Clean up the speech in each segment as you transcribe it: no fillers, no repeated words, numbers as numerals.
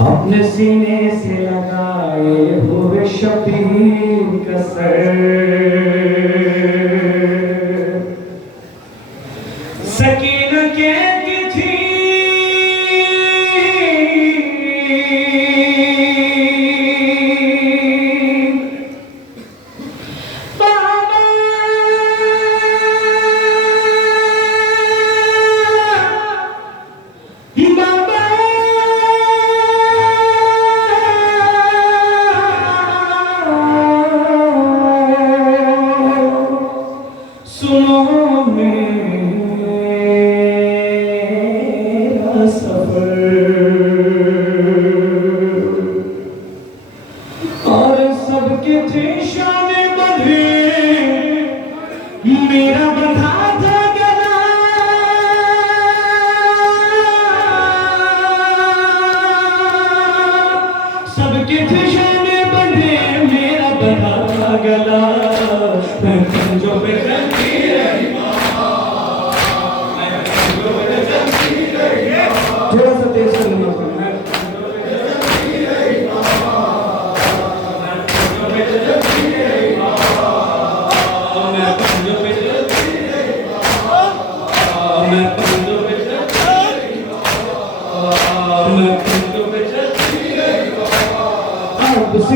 अपने सीने से लगाए हुए शबीर का सर सकीना कहती थी सुनो मेरा सफर और सबके थे शान बंधे मेरा बंधा था गला सबके थे शान बंधे मेरा बंधा था गला जो चलती रही थोड़ा सा तेज करना पड़ना है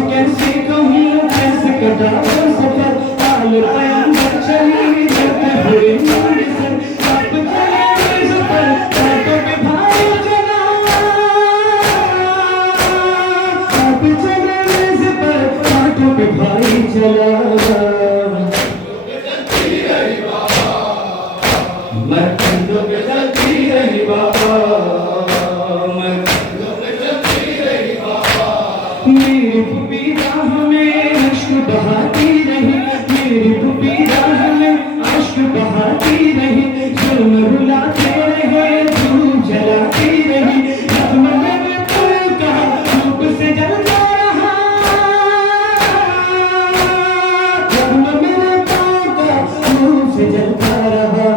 कैसे कहूँ कैसे कटा सफर हाल बयान चली करते हुए सब चले पर बातों पे भाई चला सब चले पर बातों पे भाई चला मैं कंधों पे चलती रही बाबा मैं कंधों पे चलती रही बाबा मेरी पुपी राह में अश्क बहाती रही मेरी पुपी राह में अश्क बहाती रही जुल्म रुलाते रहे धूप जलाती रही रत्म मेरे फूल का धूप से जलता रहा रत्म मेरे फूल का धूप से जलता रहा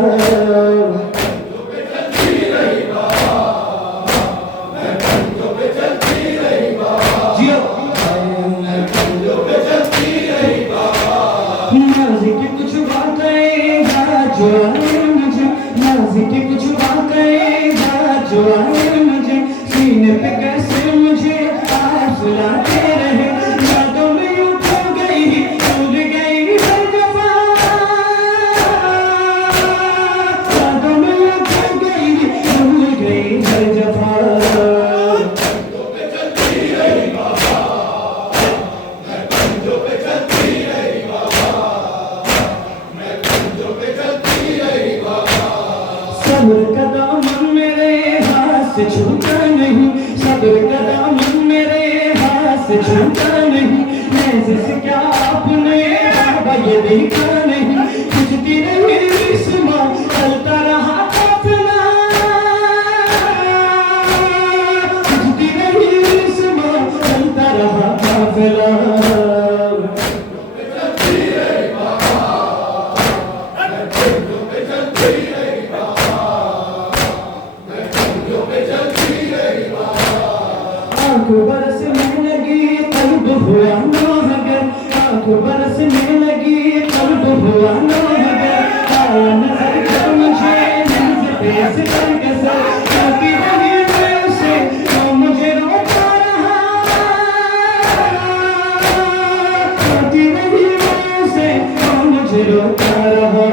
मुझे सीने पे कैसे मुझे आप सुलाते रहे यादों में यूं खो गई भूल गई हर दफा यादों में यूं खो गई भूल गई हर दफा कंधों पे चलती रही बाबा मैं कंधों पे चलती रही बाबा मैं कंधों पे चलती रही बाबा सब्र का दामन मेरे से छूटा नहीं सब्र का दामन मेरे हाथ से छूटा नहीं महज़ क्या आपने बाबा ये देखा नहीं खिंचती रही रिस्मा चलता रहा काफिला खिंचती रही रिस्मा चलता रहा काफिला आंखों बरसने लगी कल्ब हुआ नौहगर आंखों बरसने लगी कल्ब हुआ नौहगर आया नजर कर मुझे नज़र पे सितर कसर चलती रही मैं उसे तो मुझे रोता रहा चलती रही मैं उसे तो मुझे रोता रहा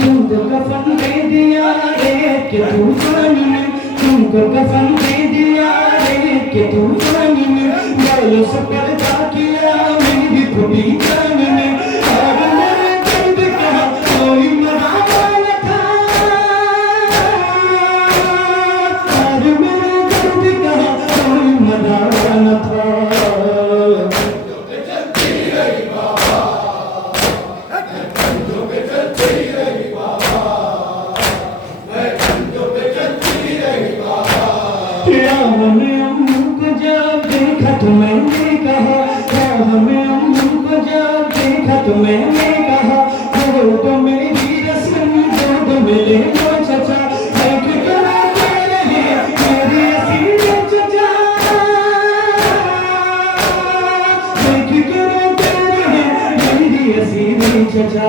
तुमको कफन दे दिया रेत के तूफान में तुमको कफन दे दिया रेत के तूफान में बालों से पर्दा किया मेरी खुदी जान में और मेरे दर्द का कोई मरावा न था और मेरे दर्द का कोई मरावा न था में अम्मू को जब देखा तो मैंने कहा, ख्वाब में अम्मू को जब देखा तो मैंने कहा, वो तो मेरी रस्म गोद में ले लो चचा, देख कर रोते रहे मेरी हसीने चचा, देख कर रोते रहे मेरी हसीने चचा।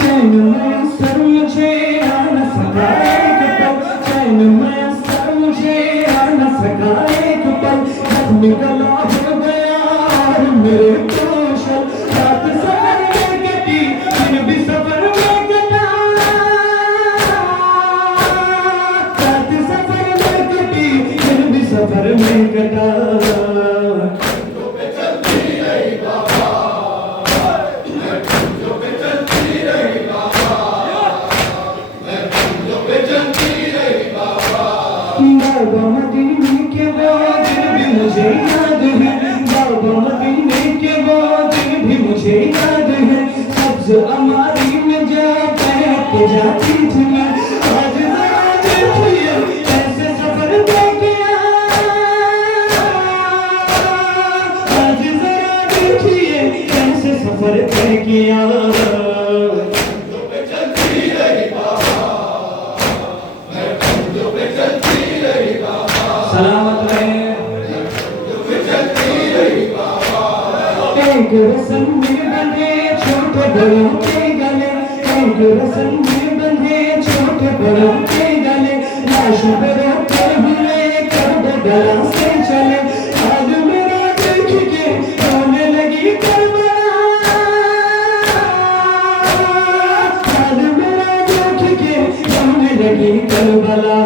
चैन में सर मुझे आ न सका एक पल, चैन में सर मुझे आ न सका एक पल, जख्म गला हो गया और मेरे कौशल, रात सफर में कटी दिन भी सफर में कटा, रात सफर में कटी दिन भी सफर में कटा। बाबा मदीने के वो दिन भी मुझे याद है, बाबा मदीने के वो दिन भी मुझे याद है, सब्ज़ अमारी में जब बैठ के जाती थी मैं, आज जरा देखिए कैसे सफर में गया, आज जरा देखिए कैसे सफर तय किया। सलामत रहे। एक रस्म में बंधे छोटे बड़ों के गले, एक रस्म में बंधे छोटे बड़ों के गले, लाश पे रोते हुए कब गला से चले, आज मेरा देख के रोने लगी करबला, आज मेरा देख के रोने लगी करबला।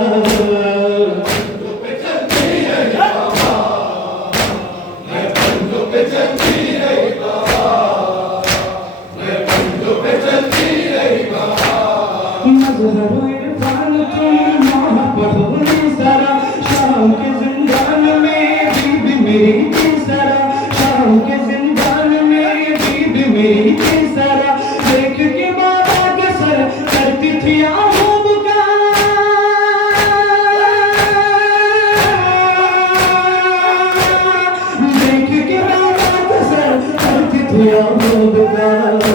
मज़हर इरफान तुम मोहब्बत हुई सारा, शाम के जिंदान में बीबी मेरी थी सारा, शाम के जिंदान में बीबी मेरी थी सारा, देख के बाबा के सर करती थी आहों बुका, देख के बाबा के सर करती थी आहों बुका।